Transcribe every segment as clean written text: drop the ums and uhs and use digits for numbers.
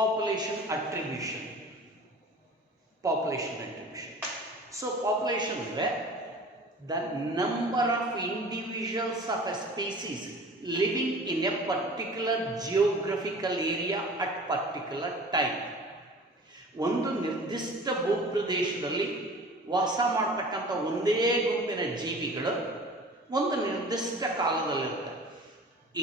population attribution. Population attribution. So population is the number of individuals of a species living in a particular geographical area at particular time. ಒಂದು ನಿರ್ದಿಷ್ಟ ಭೂಪ್ರದೇಶದಲ್ಲಿ ವಾಸ ಮಾಡತಕ್ಕಂಥ ಒಂದೇ ಗುಂಪಿನ ಜೀವಿಗಳು ಒಂದು ನಿರ್ದಿಷ್ಟ ಕಾಲದಲ್ಲಿರುತ್ತೆ.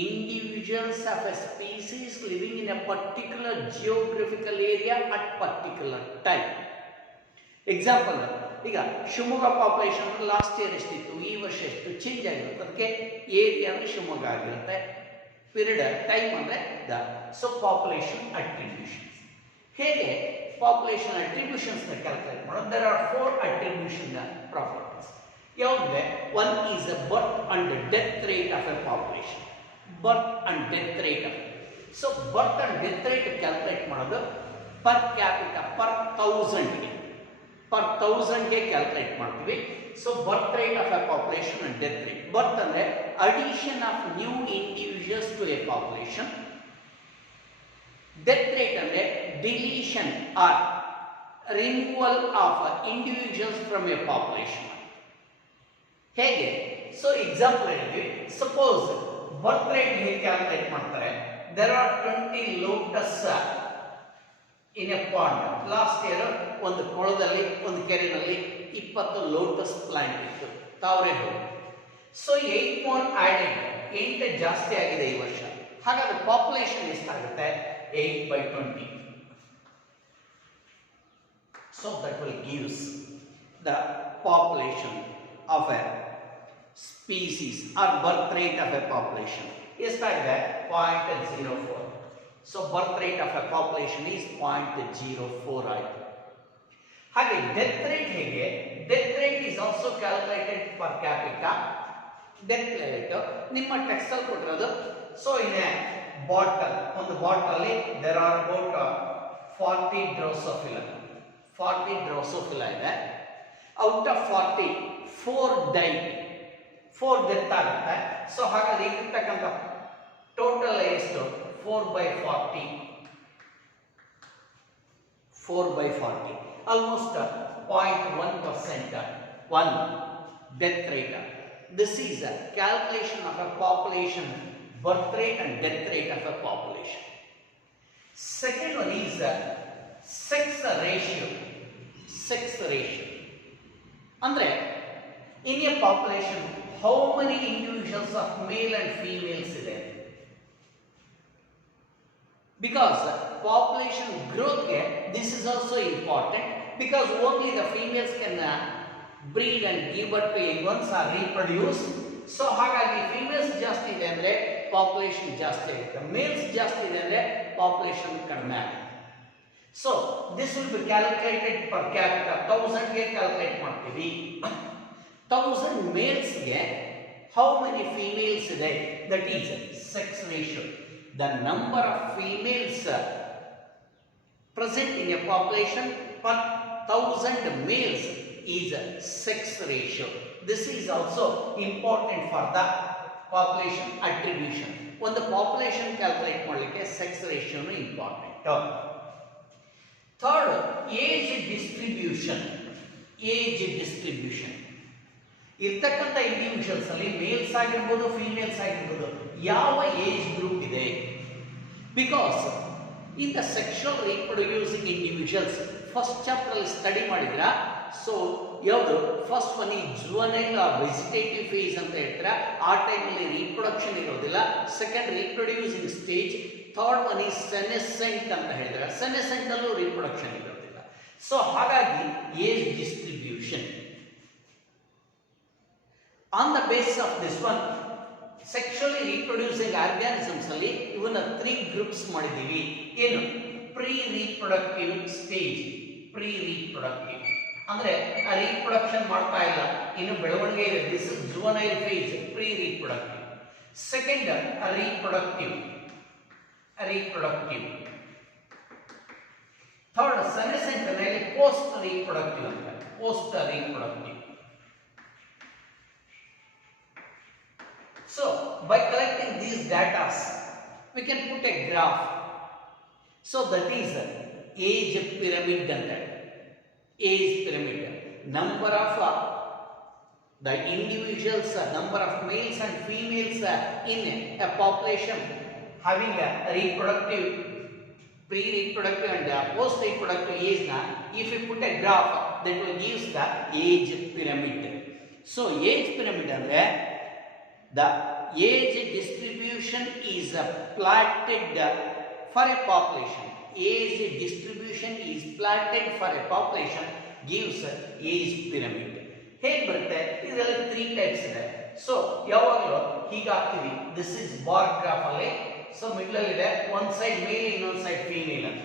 Individuals of a species living in a particular geographical area at particular time. Example, ಈಗ ಶಿವಮೊಗ್ಗ ಪಾಪ್ಯುಲೇಷನ್ ಲಾಸ್ಟ್ ಇಯರ್ ಎಷ್ಟಿತ್ತು, ಈ ವರ್ಷ ಎಷ್ಟು ಚೇಂಜ್ ಆಗಿರುತ್ತೆ. ಅದಕ್ಕೆ ಏರಿಯಾ ಅಂದರೆ ಶಿವಮೊಗ್ಗ ಆಗಿರುತ್ತೆ, ಪೀರಿಯಡ್ ಟೈಮ್ ಅಂದರೆ ದ. So population attributions. ಹೇಗೆ ಪಾಪ್ಯುಲೇಷನ್ ಅಟ್ರಿಬ್ಯೂಷನ್ಸ್ನ ಕ್ಯಾಲ್ಕುಲೇಟ್ ಮಾಡೋದು? There are 4 attribution properties. ಯಾವುದಿದೆ? One is the birth and death rate of a population. Birth and death rate of. So birth and death rate calculate ಮಾಡೋದು per capita per 1000ಗೆ calculate ಮಾಡ್ತೀವಿ. So birth rate of a population and death rate. Birth ಅಂದರೆ addition of new individuals to a population. Death rate ಅಂದರೆ deletion or removal of individuals from a population. ಹೇಗೆ? So example ಹೇಳಿದ್ವಿ. Suppose birth rate ಹೇಗೆ calculate ಮಾಡ್ತಾರೆ? There are 20 lotus in a pond. Last year ಒಂದು ಕೊಳದಲ್ಲಿ, ಒಂದು ಕೆರೆಯಲ್ಲಿ 20 lotus plant ಇತ್ತು, ತಾವರೆ ಹೂವು. ಸೊ 8 more added, 8 ಜಾಸ್ತಿ ಆಗಿದೆ ಈ ವರ್ಷ. ಹಾಗಾದ್ರೆ ಪಾಪ್ಯುಲೇಷನ್ ಎಷ್ಟಾಗುತ್ತೆ? 8/20. So that will gives the population of a species or birth rate of a population ಎಷ್ಟಾಗಿದೆ? 0.04. So birth rate of a population is 0.04 ಆಯಿತು. ಹಾಗೆ ಡೆತ್ ರೇಟ್ ಹೇಗೆ? Death rate is also calculated per capita. Death rate ನಿಮ್ಮ text ಅಲ್ಲಿ ಕೊಟ್ಟಿರೋದು. So in a bottle, ಒಂದು bottle there are about 40 drosophila. 40 drosophila ಇದೆ. Out of 40 4 die, 4 death ಆಗುತ್ತೆ. So ಹಾಗಾದ್ರೆ ಇರ್ತಕ್ಕಂಥ ಟೋಟಲ್ ಎಷ್ಟು? 4/40. 4/40, almost 0.1%. 1 death rate. This is a calculation of a population birth rate and death rate of a population. Second one is sex ratio. Sex ratio andre in a population how many individuals of male and females ಇದೆ? Because population growth this is also important, because only the females can breed and give birth to young ones or reproduce. So ಹಾಗಾಗಿ females ಜಾಸ್ತಿ ಇದೆ ಅಂದ್ರೆ population ಜಾಸ್ತಿ ಆಗುತ್ತೆ, mails ಜಾಸ್ತಿ ಇದೆ ಅಂದ್ರೆ ಪಾಪ್ಯುಲೇಷನ್ ಕಡಿಮೆ ಆಗುತ್ತೆ. So this will be calculated per capita. 1000 ಗೆ ಕ್ಯಾಲ್ಕುಲೇಟ್ ಮಾಡ್ತೀವಿ. 1000 ಮೇಲ್ಸ್ ಗೆ ಹೌ ಮೆನಿ ಫೀಮೇಲ್ಸ್ ಇದೆ? That is sex ratio. The number of females present in a population per 1000 males is sex ratio. This is also important for the population attribution. ಒಂದು population calculate ಮಾಡಲಿಕ್ಕೆ sex ರೇಷಿಯೋನು important. Third, age distribution. Age distribution ಇರ್ತಕ್ಕಂಥ individuals ಅಲ್ಲಿ males ಆಗಿರ್ಬೋದು, females ಆಗಿರ್ಬೋದು, ಯಾವ age group ಇದೆ? Because in the sexual reproducing individuals first chapter ಅಲ್ಲಿ ಸ್ಟಡಿ ಮಾಡಿದ್ರ. ಸೊ ಯಾವುದು? ಫಸ್ಟ್ ಒನ್ ಈ ಜುವನೈಲ್ ಆರ್ ವೆಜಿಟೇಟಿವ್ ಫೇಸ್ ಅಂತ ಹೇಳ್ತಾರೆ, ಆ ಟೈಮಲ್ಲಿ ರೀಪ್ರೊಡಕ್ಷನ್ ಇರೋದಿಲ್ಲ. Second reproducing stage. Third one ಈ ಸೆನೆಸೆಂಟ್ ಅಂತ ಹೇಳಿದ್ರೆ, ಸೆನೆಸೆಂಟ್ ಅಲ್ಲೂ ರೀಪ್ರೊಡಕ್ಷನ್ ಇರೋದಿಲ್ಲ. ಸೊ ಹಾಗಾಗಿ age distribution on the basis of this one sexually reproducing organisms ಅಲ್ಲಿ ಇವನ್ನ 3 ಗ್ರೂಪ್ಸ್ ಮಾಡಿದ್ದೀವಿ. ಏನು? Pre reproductive stage. Pre reproductive ಅಂದ್ರೆ ರೀಪ್ರೊಡಕ್ಷನ್ ಮಾಡ್ತಾ ಇಲ್ಲ, ಇನ್ನು ಬೆಳವಣಿಗೆ ಇದೆ. This is juvenile phase, pre reproductive. Second reproductive. Third senescent ಮೇಲೆ ಪೋಸ್ಟ್ ರೀಪ್ರೊಡಕ್ಟಿವ್ ಅಂತ. Post reproductive. So by collecting these data we can put a graph. So that is age pyramid ಅಂತ. Age pyramid, number of the individuals, number of males and females in a population having a reproductive, pre-reproductive and post-reproductive age na, if we put a graph that will give the age pyramid. So age pyramid andre the age distribution is plotted for a population. Age distribution is plotted for a population gives age pyramid. ಹೇಗೆ ಬರುತ್ತೆ? ಇದರಲ್ಲಿ 3 types ಇದೆ. So ಯಾವಾಗಲೂ ಹೀಗೆ ಹಾಕ್ತೀವಿ, this is bar graph ಅಲ್ಲಿ. So middle ಅಲ್ಲಿ ಇದೆ, ಒಂದ್ ಸೈಡ್ ಮೇಲ್ ಇನ್ನೊಂದ್ ಸೈಡ್ ಫೀಮೇಲ್ ಅಂತ.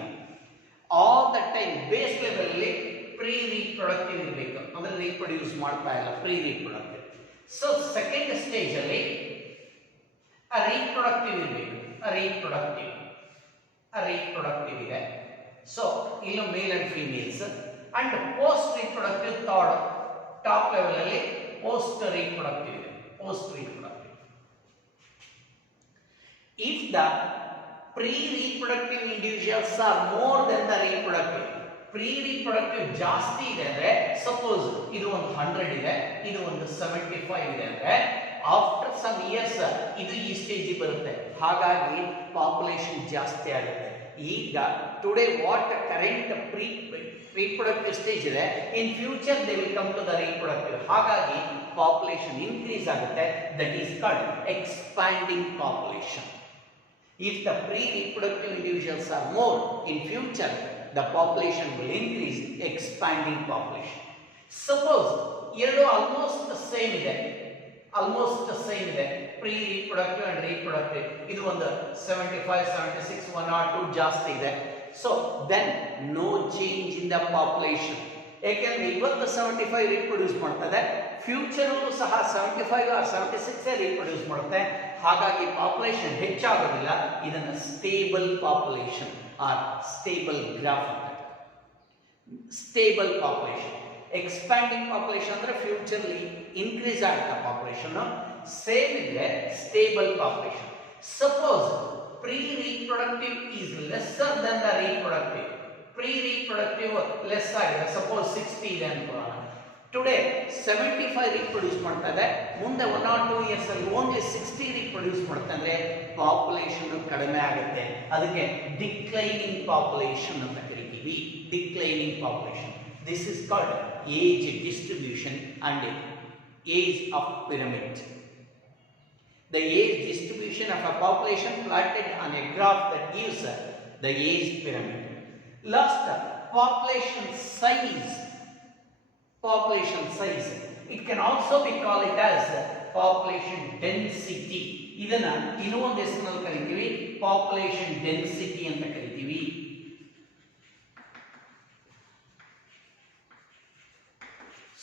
All the time base level ಅಲ್ಲಿ ಪ್ರೀ ರೀಪ್ರೊಡಕ್ಟಿವ್ ಇರಬೇಕು, ಅಂದ್ರೆ ರೀಪ್ರೊಡ್ಯೂಸ್ ಮಾಡ್ತಾ ಇಲ್ಲ, pre reproductive. So second stage ಅಲ್ಲಿ ರೀಪ್ರೊಡಕ್ಟಿವ್ ಇರಬೇಕು, ರೀಪ್ರೊಡಕ್ಟಿವ್ ಇದೆ. ಸೊ ಇಲ್ಲೂ male and females. And post reproductive third top level ಅಲ್ಲಿ ಪೋಸ್ಟ್ ರೀಪ್ರೊಡಕ್ಟಿವ್ ಇದೆ, post reproductive. If the pre reproductive individuals are more then the reproductive, pre reproductive ಜಾಸ್ತಿ ಇದೆ ಅಂದ್ರೆ, suppose ಇದು ಒಂದು 100 ಇದೆ, ಇದು ಒಂದು 75 ಇದೆ ಅಂದ್ರೆ, ಆಫ್ಟರ್ ಸಮ್ ಇಯರ್ಸ್ ಇದು ಈ ಸ್ಟೇಜ್ ಬರುತ್ತೆ. ಹಾಗಾಗಿ ಪಾಪ್ಯುಲೇಷನ್ ಜಾಸ್ತಿ ಆಗುತ್ತೆ. ಈಗ today what current reproductive stage ಇದೆ, in future they will come to the reproductive. ಹಾಗಾಗಿ population increase ಆಗುತ್ತೆ. That is called expanding population. If the pre-reproductive individuals are more, in future the population will increase, expanding population. Suppose ಎರಡು almost the same ಇದೆ, pre-reproductive and reproductive. ಇದು ಒಂದು 75, 76, 1 or 2 ಜಾಸ್ತಿ ಇದೆ. So then no change in the population. ಯಾಕೆಂದ್ರೆ ಇವತ್ತು 75 reproduce ಮಾಡ್ತದೆ, future ಅಲ್ಲೂ ಸಹ 75 or 76 ರೀಪ್ರೊಡ್ಯೂಸ್ ಮಾಡುತ್ತೆ. ಹಾಗಾಗಿ ಪಾಪ್ಯುಲೇಷನ್ ಹೆಚ್ಚಾಗೋದಿಲ್ಲ. ಇದನ್ನು stable population or stable graph ಅಂತ. Stable population. ಎಕ್ಸ್ಪ್ಯಾಂಡಿಂಗ್ ಪಾಪ್ಯುಲೇಷನ್ ಅಂದ್ರೆ ಫ್ಯೂಚರ್ ಇನ್ಕ್ರೀಸ್ ಆಗುತ್ತೆ ಪಾಪ್ಯುಲೇಷನ್, ಸೇಮ್ ಇದ್ರೆ stable population. Suppose pre-reproductive is lesser than the reproductive. Pre-reproductive less ಆಗಿದೆ, ಸಪೋಸ್ 60 ಇದೆ ಅನ್ಕೊಳ್ಳೋಣ. ಟುಡೇ 75 ರೀಪ್ರೊಡ್ಯೂಸ್ ಮಾಡ್ತಾ ಇದೆ, ಮುಂದೆ 1 or 2 ಇಯರ್ಸ್ ಅಲ್ಲಿ ಓನ್ಲಿ 60 ರೀಪ್ರೊಡ್ಯೂಸ್ ಮಾಡ್ತಾ ಅಂದ್ರೆ ಪಾಪ್ಯುಲೇಷನ್ ಕಡಿಮೆ ಆಗುತ್ತೆ. ಅದಕ್ಕೆ ಡಿಕ್ಲೈನಿಂಗ್ ಪಾಪ್ಯುಲೇಷನ್ ಅಂತ ಕರಿತೀವಿ, declining population. This is called age distribution and age of pyramid. The age distribution of a population plotted on a graph that gives the age pyramid. Last, population size. Population size. It can also be called it as population density. ಇದನ್ನ ಇನ್ನೊಂದು ಹೆಸರಿನಲ್ಲಿ ಕರಿತೀವಿ, population density ಅಂತ ಕರಿತೀವಿ.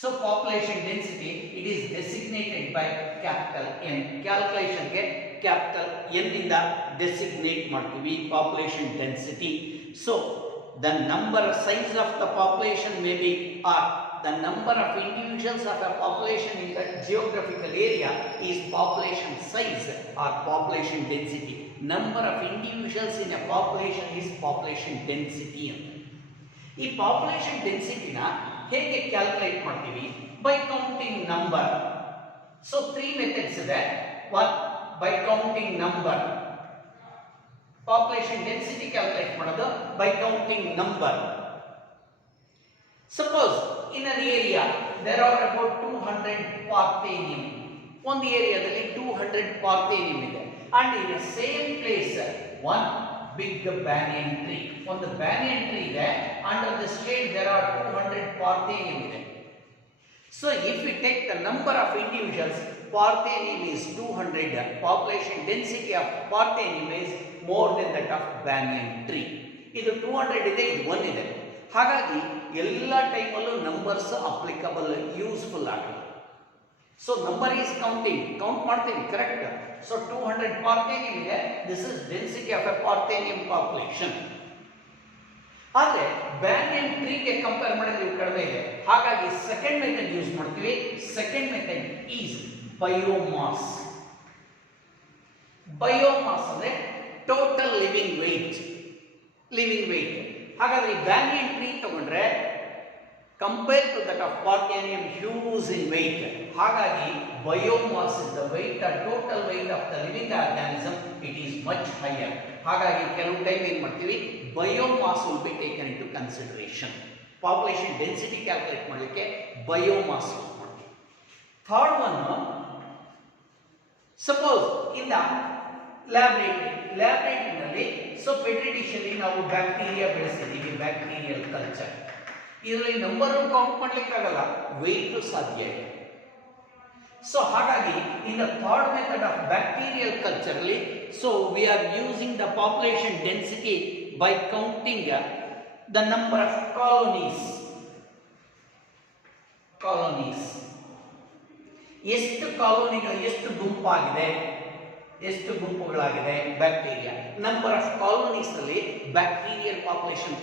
So population density, it is designated by capital N. Calculation ಗೆ capital N ಇಂದ designate ಮಾಡ್ತೀವಿ population density. So the number size of the population may be, or the number of individuals of a population in that geographical area is population size or population density. Number of individuals in a population is population density. ಈ population density ನ ಹೇಗೆ calculate ಮಾಡ್ತೀವಿ? By counting number. So 3 methods ಇದೆ. 1 by counting number, population density calculate ಮಾಡೋದು by counting number. Suppose in an area there are about 200 parthenium. ಒಂದು ಏರಿಯಾದಲ್ಲಿ 200 parthenium ಇದೆ. And in a same place one big banyan tree. ಒಂದು banyan tree ಇದೆ, under the shade there are 200 parthenium ಇದೆ. So if we take the number of individuals, parthenium is 200, population density of parthenium is more than that of banyan tree. ಇದು 200 ಇದೆ, ಇದು 1 ಇದೆ. ಹಾಗಾಗಿ ಎಲ್ಲ ಟೈಮಲ್ಲೂ ನಂಬರ್ಸ್ ಅಪ್ಲಿಕಬಲ್, ಯೂಸ್ಫುಲ್ ಆಗುತ್ತೆ. So number is counting, count ಮಾಡ್ತೀವಿ, ಕರೆಕ್ಟ್. So 200 parthenium ಇದೆ, this is density of a parthenium population. ಆದರೆ banyan tree ಗೆ ಕಂಪೇರ್ ಮಾಡಿದ್ರೆ ಇದು ಕಡಿಮೆ ಇದೆ. ಹಾಗಾಗಿ ಸೆಕೆಂಡ್ ಮೆಥಡ್ ಯೂಸ್ ಮಾಡ್ತೀವಿ. Second method is biomass. Biomass ಅಂದ್ರೆ total living weight. Living weight. ಹಾಗಾದ್ರೆ ಈ ಬ್ಯಾನಿಯನ್ ಟ್ರೀ ತಗೊಂಡ್ರೆ compare to that of parthenium huge in weight. ಹಾಗಾಗಿ biomass is the weight, total weight of the living organism it is much higher. ಹಾಗಾಗಿ ಕೆಲವು time ಏನು ಮಾಡ್ತೀವಿ, biomass will be taken into consideration. Population density calculate ಮಾಡಲಿಕ್ಕೆ biomass use ಮಾಡ್ತೀವಿ. Third one, suppose in the ಲ್ಯಾಬ್ರೇಟರಿನಲ್ಲಿ so petri ಡಿಶಲ್ಲಿ ನಾವು bacteria ಬೆಳೆಸಿದ್ದೀವಿ, ಬ್ಯಾಕ್ಟೀರಿಯಲ್ ಕಲ್ಚರ್. ಇದರಲ್ಲಿ ನಂಬರ್ ಕೌಂಟ್ ಮಾಡ್ಲಿಕ್ಕೆ ಆಗಲ್ಲ, ವೆಯ್ಟ್ ಸಾಧ್ಯ ಇದೆ. ಸೊ ಹಾಗಾಗಿ in the third method of bacterial culture ಅಲ್ಲಿ so we are using the population density by counting the number of colonies. ಎಷ್ಟು ಕಾಲೋನಿಗಳು, ಎಷ್ಟು ಗುಂಪಾಗಿದೆ, ಎಷ್ಟು ಗುಂಪುಗಳಾಗಿದೆ ಬ್ಯಾಕ್ಟೀರಿಯಾ. ನಂಬರ್ ಆಫ್ ಕಾಲೋನೀಸ್ ಅಲ್ಲಿ ಬ್ಯಾಕ್ಟೀರಿಯಲ್ ಪಾಪ್ಯುಲೇಷನ್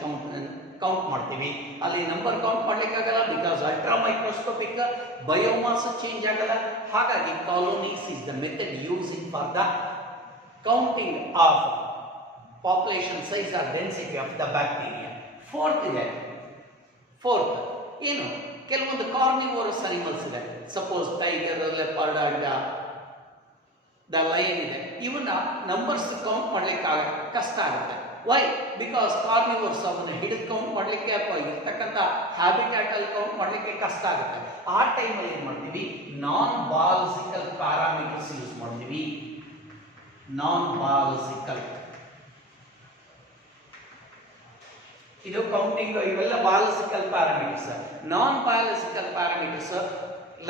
ಕೌಂಟ್ ಮಾಡ್ತೀವಿ. ಅಲ್ಲಿ ನಂಬರ್ ಕೌಂಟ್ ಮಾಡ್ಲಿಕ್ಕಾಗಲ್ಲ, because ultra microscopic biomass change ಆಗಲ್ಲ. ಹಾಗಾಗಿ colonies is the method using for the counting of population size or density of the bacteria. Fourth ಏನು, ಕೆಲವೊಂದು carnivorous animals ಇದೆ, suppose tiger, leopard and the lion ಇದೆ. ಇವನ್ನ numbers count ಮಾಡ್ಲಿಕ್ಕೆ ಕಷ್ಟ ಆಗುತ್ತೆ. ವೈ? ಬಿಕಾಸ್ ಕಾರ್ನಿವರ್ಸ್ ಅವನ್ನ ಹಿಡಿದು ಕೌಂಟ್ ಮಾಡಲಿಕ್ಕೆ ಇರ್ತಕ್ಕಂಥ ಹ್ಯಾಬಿಟ್ಯಾಟ್ ಅಲ್ಲಿ ಕೌಂಟ್ ಮಾಡಲಿಕ್ಕೆ ಕಷ್ಟ ಆಗುತ್ತೆ. ಆ ಟೈಮಲ್ಲಿ ಏನು ಮಾಡ್ತೀವಿ, ನಾನ್ ಬಾಲಜಿಕಲ್ ಪ್ಯಾರಾಮೀಟರ್ಸ್ ಯೂಸ್ ಮಾಡ್ತೀವಿ. ನಾನ್ ಬಾಲಜಿಕಲ್, ಇದು ಕೌಂಟಿಂಗ್, ಇವೆಲ್ಲ biological parameters. Non biological parameters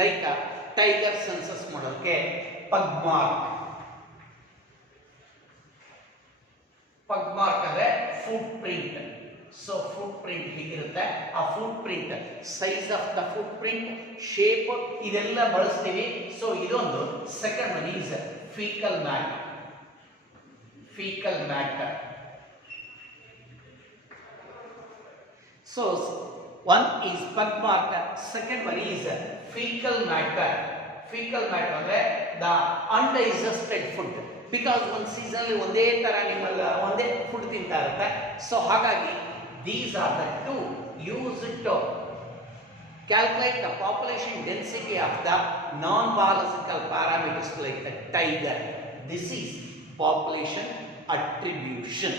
like tiger census ಮಾಡೋದಕ್ಕೆ ಪಗ್ಮಾರ್ಕ್ ಅಂದ್ರೆ footprint. So footprint ಹೀಗಿರುತ್ತೆ. ಆ footprint, size of the footprint, shape ಇದೆಲ್ಲ ಬಳಸ್ತೀವಿ. ಸೊ ಇದೊಂದು. Second one is faecal matter. So one is pug mark, second one is fecal matter. Fecal matter ಅಂದ್ರೆ the undigested food, because ಒಂದು season ಅಲ್ಲಿ ಒಂದೇ ತರ animal ಒಂದೇ food ತಿಂತಾ ಇರುತ್ತೆ. ಸೊ ಹಾಗಾಗಿ these are the two used to calculate the population density of the non-biological parameters like the tiger. This is population attribution.